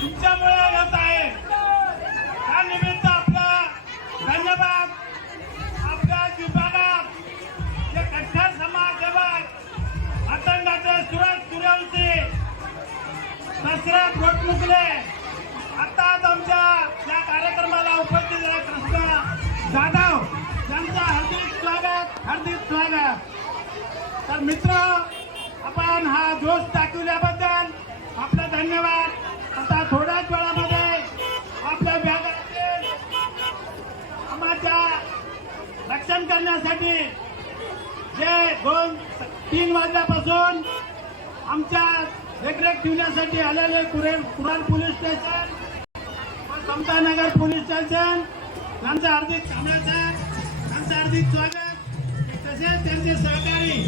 तुमच्यामुळे होत आहे। त्यानिमित्त आपला धन्यवाद। आपल्या विभागात जे कट्टर समाजसेवक आतंकाचे सुरज सूर्यवंशी दशरथ गोटमुकले आताच आमच्या या कार्यक्रमाला उपस्थित झाले कृष्ण जाधव यांचं हार्दिक स्वागत। तर मित्र, आपण हा जोश दाखवल्याबद्दल आपला धन्यवाद। आता थोड्याच वेळामध्ये आपल्या विभागातील आम्हाच्या रक्षण करण्यासाठी जे 2-3 वाजल्यापासून आमच्या देखरेख ठेवण्यासाठी आलेले कुराड पोलीस स्टेशन व समतानगर पोलीस स्टेशन यांचं हार्दिक स्वागत, तसेच त्यांचे सहकारी